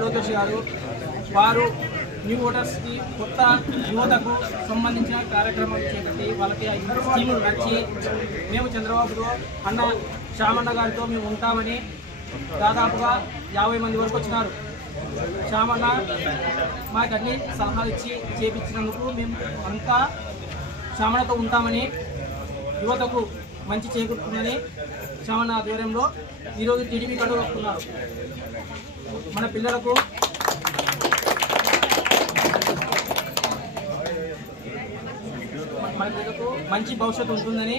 లోకేష్ గారు వారు న్యూ ఓటర్స్కి కొత్త యువతకు సంబంధించిన కార్యక్రమం చేపట్టి వాళ్ళకి స్కీములు నచ్చి మేము చంద్రబాబుతో అన్న శ్యామన్న గారితో మేము ఉంటామని దాదాపుగా యాభై మంది వరకు వచ్చినారు. శ్యామన్న మాకు అన్ని సలహాలు ఇచ్చి చేపించినందుకు మేము అంతా శ్యామన్నతో ఉంటామని యువతకు మంచి చేకూరుతుందని శ్యామన్న ఆధ్వర్యంలో ఈరోజు టీడీపీ కడుగు వస్తున్నారు మన పిల్లలకు మన పిల్లలకు మంచి భవిష్యత్తు ఉంటుందని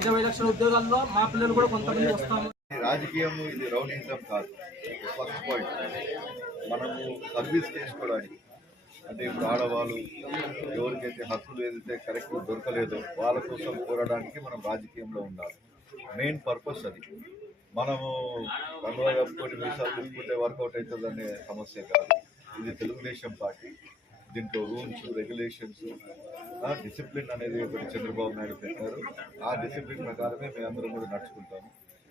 ఇరవై లక్షల ఉద్యోగాల్లో మా పిల్లలు కూడా కొంతమంది వస్తాము రాజకీయం ఇది రౌడీజం కాదు. First point. మనము సర్వీస్ చేసుకోవడానికి అంటే ఇప్పుడు ఆడవాళ్ళు ఎవరికైతే హక్కులు ఏదైతే కరెక్ట్ దొరకలేదో వాళ్ళ కోసం పోరాడానికి మనం రాజకీయంలో ఉండాలి. మెయిన్ పర్పస్ అది. మనము కండువా కప్పుకొని విషయాలు తీసుకుంటే వర్కౌట్ అవుతుందనే సమస్య కాదు. ఇది తెలుగుదేశం పార్టీ. దీంట్లో రూల్స్ రెగ్యులేషన్స్ డిసిప్లిన్ అనేది ఒకటి చంద్రబాబు నాయుడు పెట్టారు. ఆ డిసిప్లిన్ ప్రకారమే మేము అందరం కూడా నడుచుకుంటాము.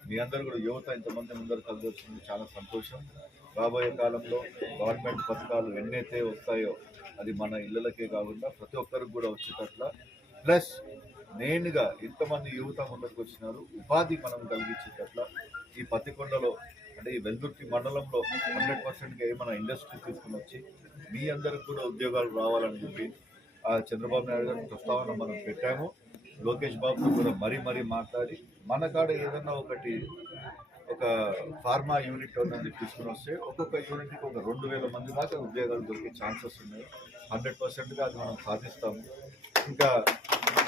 మీ అందరూ కూడా యువత ఇంతమంది అందరూ కలిసి వచ్చింది చాలా సంతోషం. రాబోయే కాలంలో గవర్నమెంట్ పథకాలు ఎన్నైతే వస్తాయో అది మన ఇళ్ళకే కాకుండా ప్రతి ఒక్కరికి కూడా వచ్చేటట్ల. ప్లస్ మెయిన్గా ఇంతమంది యువత ముందుకు వచ్చినారు ఉపాధి మనం కలిగించేటట్ల ఈ పత్తికొండలో అంటే ఈ వెల్దుర్తి మండలంలో హండ్రెడ్ పర్సెంట్గా ఏమైనా ఇండస్ట్రీ తీసుకుని వచ్చి మీ అందరికి కూడా ఉద్యోగాలు రావాలని చెప్పి ఆ చంద్రబాబు నాయుడు గారి ప్రస్తావన మనం పెట్టాము. లోకేష్ బాబుతో కూడా మరీ మరీ మాట్లాడి మన కాడ ఏదన్నా ఒకటి ఒక ఫార్మా యూనిట్ అనేది తీసుకుని వస్తే ఒక్కొక్క యూనిట్కి ఒక రెండు వేల మంది దాకా ఉద్యోగాలు దొరికే ఛాన్సెస్ ఉన్నాయి. హండ్రెడ్ పర్సెంట్గా అది మనం సాధిస్తాము. ఇంకా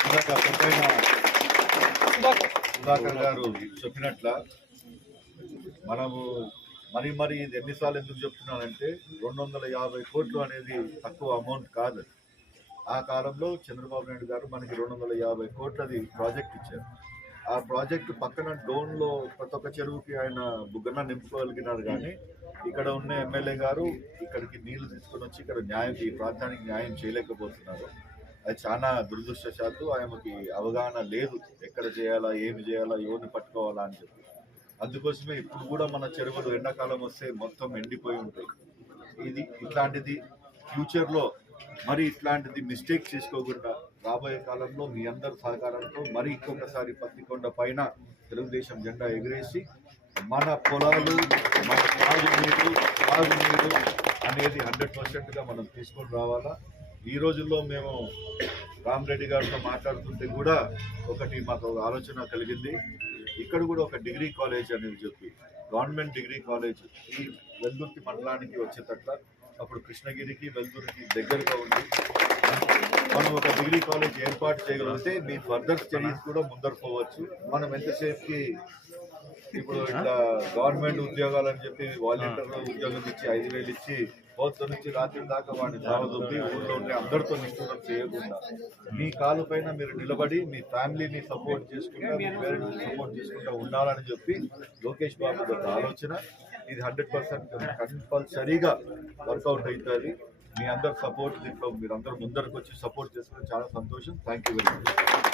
ఇందాక పెద్దయిన సుధాకర్ గారు చెప్పినట్ల మనము మరి మరి ఇది ఎన్నిసార్లు ఎందుకు చెప్తున్నానంటే రెండు వందల యాభై కోట్లు అనేది తక్కువ అమౌంట్ కాదు. ఆ కాలంలో చంద్రబాబు నాయుడు గారు మనకి రెండు వందల యాభై కోట్లది ప్రాజెక్ట్ ఇచ్చారు. ఆ ప్రాజెక్ట్ పక్కన డోన్లో ప్రతి ఒక్క చెరువుకి ఆయన బుగ్గన నింపుకోగలిగినారు కానీ ఇక్కడ ఉన్న ఎమ్మెల్యే గారు ఇక్కడికి నీళ్ళు తీసుకొని వచ్చి ఇక్కడ న్యాయం ఈ ప్రాంతానికి న్యాయం చేయలేకపోతున్నారు. అది చాలా దురదృష్టశాత్తు ఆయనకి అవగాహన లేదు. ఎక్కడ చేయాలా ఏమి చేయాలా ఎవరిని పట్టుకోవాలా అని చెప్పి. అందుకోసమే ఇప్పుడు కూడా మన చెరువులు ఎండాకాలం వస్తే మొత్తం ఎండిపోయి ఉంటాయి. ఇది ఇట్లాంటిది. ఫ్యూచర్లో మరి ఇట్లాంటిది మిస్టేక్ చేసుకోకుండా రాబోయే కాలంలో మీ అందరి సహకారంతో మరి ఇంకొకసారి పత్తికొండ పైన తెలుగుదేశం జెండా ఎగిరేసి మన పొలాలు మన తాగునీరు తాగునీరు అనేది హండ్రెడ్ పర్సెంట్గా మనం తీసుకొని రావాలా? ఈ రోజుల్లో మేము రామరెడ్డి గారితో మాట్లాడుతుంటే కూడా ఒకటి మాకు ఆలోచన కలిగింది. ఇక్కడ కూడా ఒక డిగ్రీ కాలేజ్ అనేది చెప్పి గవర్నమెంట్ డిగ్రీ కాలేజ్ ఈ వెల్దుర్తి మండలానికి వచ్చేటట్ల అప్పుడు కృష్ణగిరికి వెల్దుర్తికి దగ్గరగా ఉంది మనం ఒక డిగ్రీ కాలేజ్ ఏర్పాటు చేయగలిగితే మీ ఫర్దర్ స్టడీస్ కూడా ముందరు పోవచ్చు. మనం ఎంతసేపుకి ఇప్పుడు ఇట్లా గవర్నమెంట్ ఉద్యోగాలు అని చెప్పి వాలంటీర్ ఉద్యోగం ఇచ్చి ఐదు వేలు ఇచ్చి పోతు నుంచి రాత్రి దాకా వాడిని సావదొబ్బి ఊళ్ళో ఉండే అందరితో నిష్ఠూరం చేయకుండా. మీ కాలు పైన మీరు నిలబడి మీ ఫ్యామిలీని సపోర్ట్ చేసుకుంటా మీ పేరెంట్స్ని సపోర్ట్ చేసుకుంటా ఉండాలని చెప్పి లోకేష్ బాబు ఒక ఆలోచన. ఇది హండ్రెడ్ పర్సెంట్ కంపల్సరీగా వర్కౌట్ అవుతుంది. మీ అందరు సపోర్ట్ దీంట్లో మీరు అందరూ ముందరకు వచ్చి సపోర్ట్ చేసుకుని చాలా సంతోషం. Thank you very much.